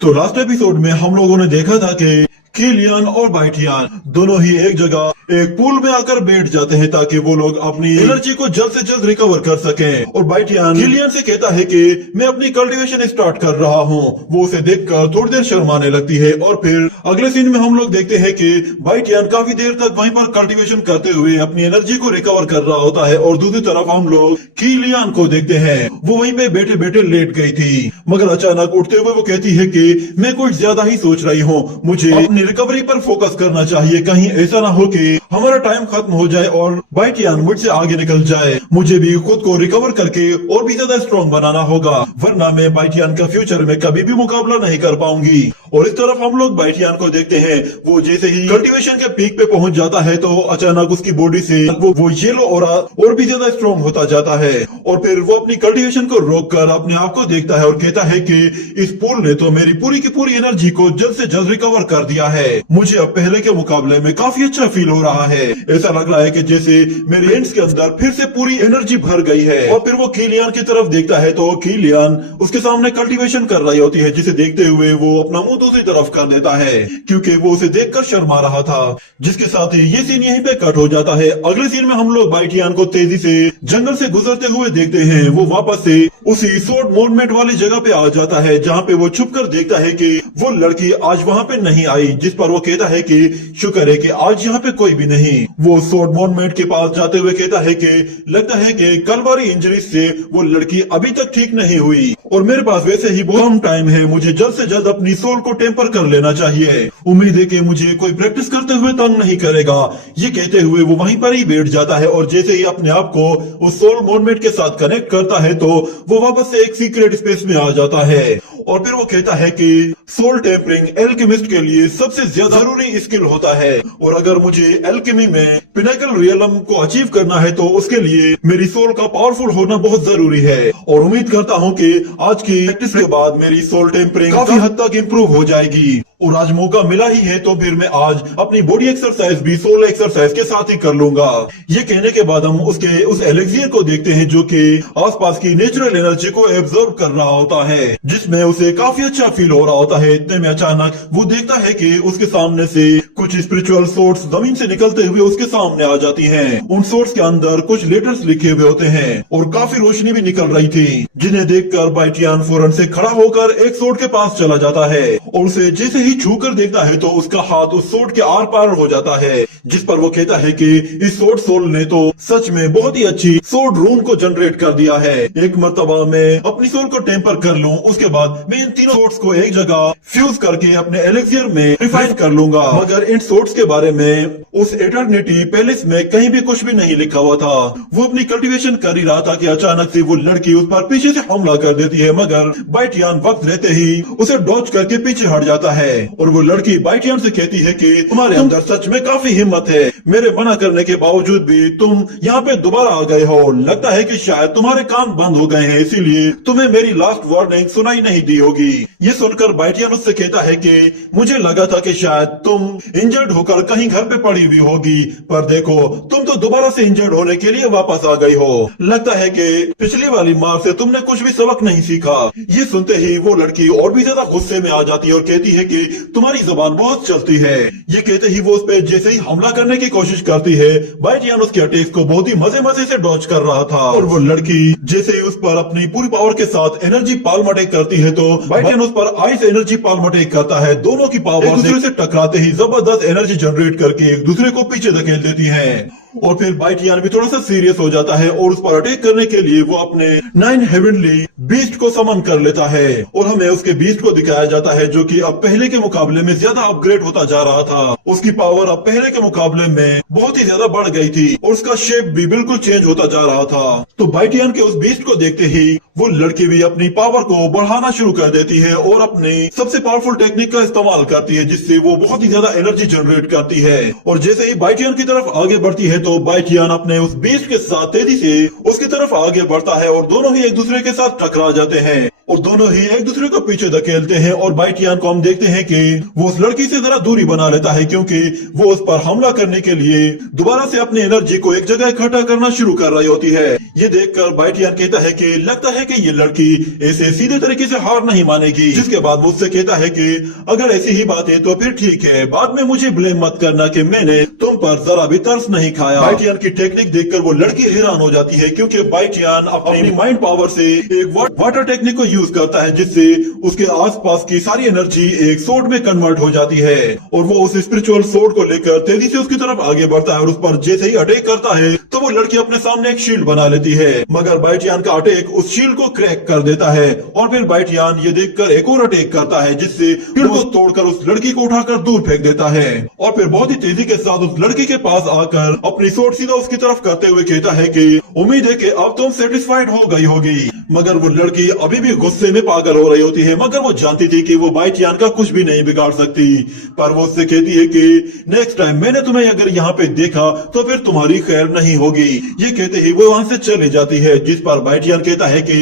तो last episode में हम लोगों ने देखा था कि किलियन और बाइटियन दोनों ही एक जगह एक पूल में आकर बैठ जाते हैं ताकि वो लोग अपनी एनर्जी को जल्द से जल्द रिकवर कर सकें। और बाइटियन किलियन से कहता है कि मैं अपनी कल्टीवेशन स्टार्ट कर रहा हूँ। वो उसे देखकर थोड़ी देर शर्माने लगती है और फिर अगले सीन में हम लोग देखते हैं कि बाइटियन काफी देर तक वहीं पर कल्टीवेशन करते हुए अपनी एनर्जी को रिकवर कर रहा होता है और दूसरी तरफ हम लोग किलियन को देखते हैं। वो वहीं पे बैठे बैठे लेट गई थी, मगर अचानक उठते हुए वो कहती है कि मैं कुछ ज्यादा ही सोच रही हूँ, मुझे अपनी रिकवरी पर फोकस करना चाहिए। कहीं ऐसा ना हो कि हमारा टाइम खत्म हो जाए और बाइटियन मुझसे आगे निकल जाए। मुझे भी खुद को रिकवर करके और भी ज्यादा स्ट्रॉन्ग बनाना होगा, वरना मैं बाइटियन का फ्यूचर में कभी भी मुकाबला नहीं कर पाऊंगी। और इस तरफ हम लोग बाइटियन को देखते हैं। वो जैसे ही कल्टीवेशन के पीक पे पहुंच जाता है तो अचानक उसकी बॉडी से वो येलो और भी ज्यादा स्ट्रॉन्ग होता जाता है। और फिर वो अपनी कल्टीवेशन को रोक कर अपने आप को देखता है और कहता है कि इस पूल ने तो मेरी पूरी की पूरी एनर्जी को जल्द से जल्द रिकवर कर दिया है। मुझे अब पहले के मुकाबले में काफी अच्छा फील हो रहा है। ऐसा लग रहा है कि जैसे मेरे हैंड्स के अंदर फिर से पूरी एनर्जी भर गई है। और फिर वो किलियन की तरफ देखता है तो किलियन उसके सामने कल्टीवेशन कर रही होती है, जिसे देखते हुए वो अपना मुंह दूसरी तरफ कर देता है क्योंकि वो उसे देखकर शर्मा रहा था। जिसके साथ ही ये सीन यहीं पे कट हो जाता है। अगले सीन में हम लोग बाइटियन को तेजी से जंगल से गुजरते हुए देखते हैं। वो वापस से उसी सोर्ड मूवमेंट वाली जगह पे आ जाता है जहाँ पे वो छुप कर देखता है कि वो लड़की आज वहाँ पे नहीं आई, जिस पर वो कहता है कि शुक्र है कि आज यहाँ पे कोई भी नहीं। वो सोर्ड मूवमेंट के पास जाते हुए कहता है कि लगता है कि कल वाली इंजरी से वो लड़की अभी तक ठीक नहीं हुई और मेरे पास वैसे ही बहुत कम टाइम है, मुझे जल्द से जल्द अपनी सोल को टेम्पर कर लेना चाहिए। उम्मीद है कि मुझे कोई प्रैक्टिस करते हुए तंग नहीं करेगा। ये कहते हुए वो वहीं पर ही बैठ जाता है और जैसे ही अपने आप को उस सोल मूवमेंट के साथ कनेक्ट करता है तो वो वापस से एक सीक्रेट स्पेस में आ जाता है। और फिर वो कहता है कि सोल टेम्परिंग एल्केमिस्ट के लिए सबसे ज्यादा जरूरी स्किल होता है और अगर मुझे एल्केमी में पिनेकल रियलम को अचीव करना है तो उसके लिए मेरी सोल का पावरफुल होना बहुत जरूरी है। और उम्मीद करता हूँ कि आज की प्रैक्टिस के बाद मेरी सोल टेम्परिंग काफी हद तक इम्प्रूव हो जाएगी। और आज मौका मिला ही है तो फिर मैं आज अपनी बॉडी एक्सरसाइज भी सोल एक्सरसाइज के साथ ही कर लूंगा। ये कहने के बाद हम उसके उस एलेक्सियर को देखते हैं जो कि आसपास की नेचुरल एनर्जी को एब्जॉर्ब कर रहा होता है, जिसमें उसे काफी अच्छा फील हो रहा होता है। इतने में अचानक वो देखता है कि उसके सामने से कुछ स्पिरिचुअल सोर्स जमीन से निकलते हुए उसके सामने आ जाती हैं। उन सोर्स के अंदर कुछ लेटर्स लिखे हुए होते हैं और काफी रोशनी भी निकल रही थी, जिन्हें देखकर बाइटियन फौरन से खड़ा होकर एक सोर्ड के पास चला जाता है और उसे जैसे ही छूकर देखता है तो उसका हाथ उस सोर्ड के आर पार हो जाता है, जिस पर वो कहता है कि इस सोर्ड सोल ने तो सच में बहुत ही अच्छी सोर्ड रून को जनरेट कर दिया है। एक मर्तबा मैं अपनी सोल को टेम्पर कर लूं, उसके बाद मैं इन तीनों सोर्ड्स को एक जगह फ्यूज करके अपने एलेक्सियर में रिफाइन कर लूंगा। मगर इन सोर्ड्स के बारे में उस एटर्निटी पैलेस में कहीं भी कुछ भी नहीं लिखा हुआ था। वो अपनी कल्टीवेशन कर ही रहा था कि अचानक से वो लड़की उस पर पीछे से हमला कर देती है, मगर बाइटियन वक्त रहते ही उसे डॉज करके पीछे हट जाता है। और वो लड़की बाइटियन से कहती है कि तुम्हारे अंदर सच में काफी हिम्मत है, मेरे मना करने के बावजूद भी तुम यहाँ पे दोबारा आ गए हो। लगता है कि शायद तुम्हारे कान बंद हो गए हैं, इसीलिए तुम्हें मेरी लास्ट वार्निंग सुनाई नहीं दी होगी। ये सुनकर बाइटियन उससे कहता है कि मुझे लगा था कि शायद तुम इंजर्ड होकर कहीं घर पे पड़ी हुई होगी, पर देखो तुम तो दोबारा से इंजर्ड होने के लिए वापस आ गई हो। लगता है कि पिछली वाली मार से तुमने कुछ भी सबक नहीं सीखा। ये सुनते ही वो लड़की और भी ज्यादा गुस्से में आ जाती है और कहती है कि तुम्हारी जबान बहुत चलती है। ये कहते ही वो उस पे जैसे ही हमला करने की कोशिश करती है, बाइटियन उसके अटैक को बहुत ही मजे मजे से डॉज कर रहा था। और वो लड़की जैसे ही उस पर अपनी पूरी पावर के साथ एनर्जी पाल्म अटैक करती है तो बाइटियन उस पर आइस एनर्जी पाल्म अटैक करता है। दोनों की पावर एक दूसरे से टकराते ही जबरदस्त एनर्जी जनरेट करके एक दूसरे को पीछे धकेल देती है। और फिर बाइटियन भी थोड़ा सा सीरियस हो जाता है और उस पर अटैक करने के लिए वो अपने 9 हेवनली बीस्ट को समन कर लेता है। और हमें उसके बीस्ट को दिखाया जाता है जो कि अब पहले के मुकाबले में ज्यादा अपग्रेड होता जा रहा था। उसकी पावर अब पहले के मुकाबले में बहुत ही ज्यादा बढ़ गई थी और उसका शेप भी बिल्कुल चेंज होता जा रहा था। तो बाइटियन के उस बीस्ट को देखते ही वो लड़की भी अपनी पावर को बढ़ाना शुरू कर देती है और अपनी सबसे पावरफुल टेक्निक का इस्तेमाल करती है, जिससे वो बहुत ही ज्यादा एनर्जी जनरेट करती है। और जैसे ही बाइटियन की तरफ आगे बढ़ती है तो बाइटियन अपने उस बीस्ट के साथ तेजी से उसकी तरफ आगे बढ़ता है और दोनों ही एक दूसरे के साथ टकरा जाते हैं। और दोनों ही एक दूसरे को पीछे धकेलते हैं और बाइटियान को हम देखते हैं कि वो उस लड़की से जरा दूरी बना लेता है क्योंकि वो उस पर हमला करने के लिए दोबारा से अपनी एनर्जी को एक जगह इकट्ठा करना शुरू कर रही होती है। ये देखकर बाइटियान कहता है कि लगता है कि ये लड़की ऐसे सीधे तरीके से हार नहीं मानेगी, जिसके बाद वो उससे कहता है कि अगर ऐसी ही बात है तो फिर ठीक है, बाद में मुझे ब्लेम मत करना कि मैंने तुम पर जरा भी तरस नहीं खाया। बाइटियान की टेक्निक देखकर वो लड़की हैरान हो जाती है क्योंकि बाइटियान अपनी माइंड पावर से एक वाटर टेक्निक को यूज करता है जिससे उसके आसपास की सारी एनर्जी एक सोर्ड में कन्वर्ट हो जाती है और वो उस स्पिरिचुअल सोर्ड को लेकर तेजी से उसकी तरफ आगे बढ़ता है और उस पर जैसे ही अटैक करता है तो वो लड़की अपने सामने एक शील्ड बना लेती है, मगर बाइटियान का अटैक उस शील्ड को क्रैक कर देता है और फिर बाइटियान ये देखकर एक और अटैक करता है जिससे शील्ड को तोड़कर उस लड़की को उठाकर दूर फेंक देता है और फिर बहुत ही तेजी के साथ उस लड़की के पास आकर अपनी सोर्ड सीधा उसकी तरफ करते हुए कहता है कि उम्मीद है कि अब तुम सेटिस्फाइड हो गई होगी। मगर वो लड़की अभी भी गुस्से में पागल हो रही होती है, मगर वो जानती थी कि वो बाइटियान का कुछ भी नहीं बिगाड़ सकती, पर वो उससे कहती है कि नेक्स्ट टाइम मैंने तुम्हें अगर यहाँ पे देखा तो फिर तुम्हारी खैर नहीं होगी। ये कहते ही वो वहां से चली जाती है, जिस पर बाइटियान कहता है कि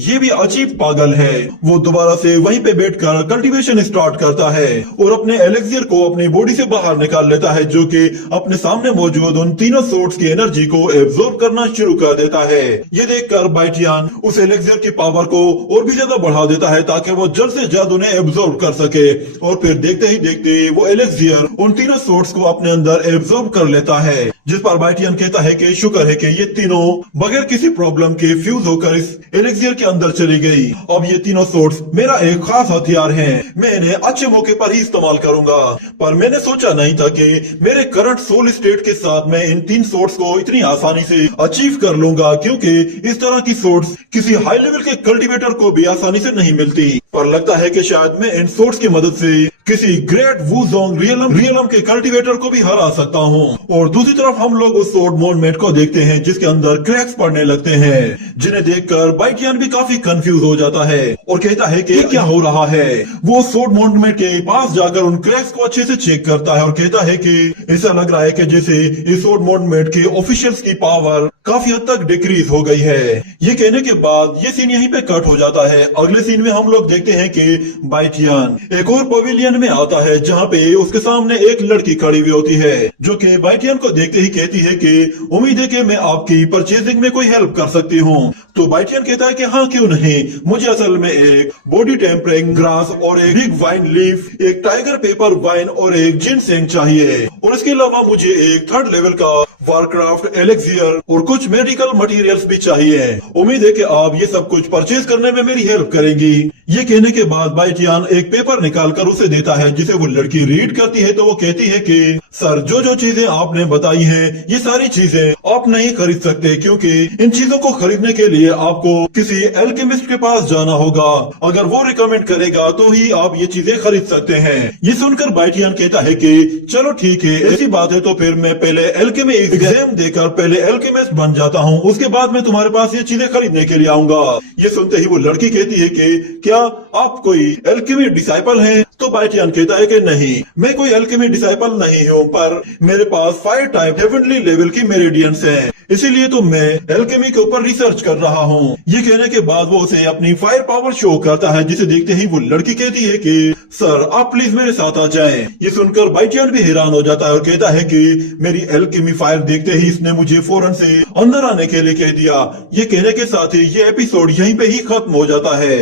ये भी अजीब पागल है। वो दोबारा से वहीं पे बैठकर कल्टीवेशन स्टार्ट करता है और अपने एलेक्सियर को अपनी बॉडी से बाहर निकाल लेता है, जो कि अपने सामने मौजूद उन तीनों सोर्स की एनर्जी को एब्जॉर्ब करना शुरू कर देता है। ये देखकर बाइटियान उस एलेक्सियर की पावर को और भी ज्यादा बढ़ा देता है ताकि वो जल्द से जल्द उन्हें एब्जॉर्ब कर सके और फिर देखते ही देखते वो एलेक्सियर उन तीनों सोर्स को अपने अंदर एब्जॉर्ब कर लेता है, जिस पर बाइटियन कहता है कि शुक्र है कि ये तीनों बगैर किसी प्रॉब्लम के फ्यूज होकर इस एलेक्सियर के अंदर चली गई। अब ये तीनों सोर्स मेरा एक खास हथियार है, मैं इन्हें अच्छे मौके पर ही इस्तेमाल करूंगा, पर मैंने सोचा नहीं था कि मेरे करंट सोल स्टेट के साथ मैं इन तीन सोर्स को इतनी आसानी से अचीव कर लूंगा, क्योंकि इस तरह की सोर्स किसी हाई लेवल के कल्टीवेटर को भी आसानी से नहीं मिलती। पर लगता है कि शायद मैं इन सोर्स की मदद से किसी ग्रेट वुजोंग रियलम के कल्टीवेटर को भी हरा सकता हूँ। और दूसरी तरफ हम लोग उस सोर्ड मोनमेट को देखते हैं जिसके अंदर क्रैक्स पड़ने लगते हैं, जिन्हें देखकर बाइटियन भी काफी कंफ्यूज हो जाता है और कहता है कि क्या हो रहा है। वो सोर्ड मोनमेट के पास जाकर उन क्रैक्स को अच्छे से चेक करता है और कहता है कि ऐसा लग रहा है कि जैसे इस सोर्ड मोनमेट के ऑफिशियल्स की पावर काफी हद तक डिक्रीज हो गई है। ये कहने के बाद ये सीन यहीं पे कट हो जाता है। अगले सीन में हम लोग देखते हैं कि बाइटियन एक और पवेलियन में आता है जहाँ पे उसके सामने एक लड़की खड़ी हुई होती है, जो कि बाइटियन को देखते ही कहती है कि उम्मीद है कि मैं आपकी परचेजिंग में कोई हेल्प कर सकती हूँ। तो बाइटियन कहता है कि हाँ क्यों नहीं, मुझे असल में एक बॉडी टेम्परिंग ग्रास और एक बिग वाइन लीफ, एक टाइगर पेपर वाइन और एक जिनसेंग चाहिए, और इसके अलावा मुझे एक 3rd लेवल का वारक्राफ्ट एलेक्सियर और कुछ मेडिकल मटेरियल्स भी चाहिए। उम्मीद है कि आप ये सब कुछ परचेज करने में मेरी हेल्प करेंगी। ये कहने के बाद बाइटियन एक पेपर निकालकर उसे देता है, जिसे वो लड़की रीड करती है तो वो कहती है कि सर जो चीजें आपने बताई हैं ये सारी चीजें आप नहीं खरीद सकते, क्योंकि इन चीजों को खरीदने के लिए आपको किसी एल्केमिस्ट के पास जाना होगा, अगर वो रिकमेंड करेगा तो ही आप ये चीजें खरीद सकते हैं। ये सुनकर बाइटियन कहता है कि चलो ठीक है, ऐसी बात है तो फिर मैं पहले एल्केमी एग्जाम देकर पहले एल्केमिस्ट बन जाता हूँ, उसके बाद मैं तुम्हारे पास ये चीजें खरीदने के लिए आऊंगा। ये सुनते ही वो लड़की कहती है कि क्या आप कोई एल्केमी डिसाइपल हैं? तो बाइटियन कहता है कि नहीं, मैं कोई एल्केमी डिसाइपल नहीं हूँ, पर मेरे पास 5 टाइप हेवनली लेवल की मेरिडियंस हैं, इसीलिए तो मैं एल्केमी के ऊपर रिसर्च कर रहा हूँ। ये कहने के बाद वो उसे अपनी फायर पावर शो करता है, जिसे देखते ही वो लड़की कहती है कि सर आप प्लीज मेरे साथ आ जाएं। ये सुनकर बाइटियन भी हैरान हो जाता है और कहता है कि मेरी एल्केमी फायर देखते ही इसने मुझे फौरन से अंदर आने के लिए कह दिया। ये कहने के साथ ही ये एपिसोड यहीं पे ही खत्म हो जाता है।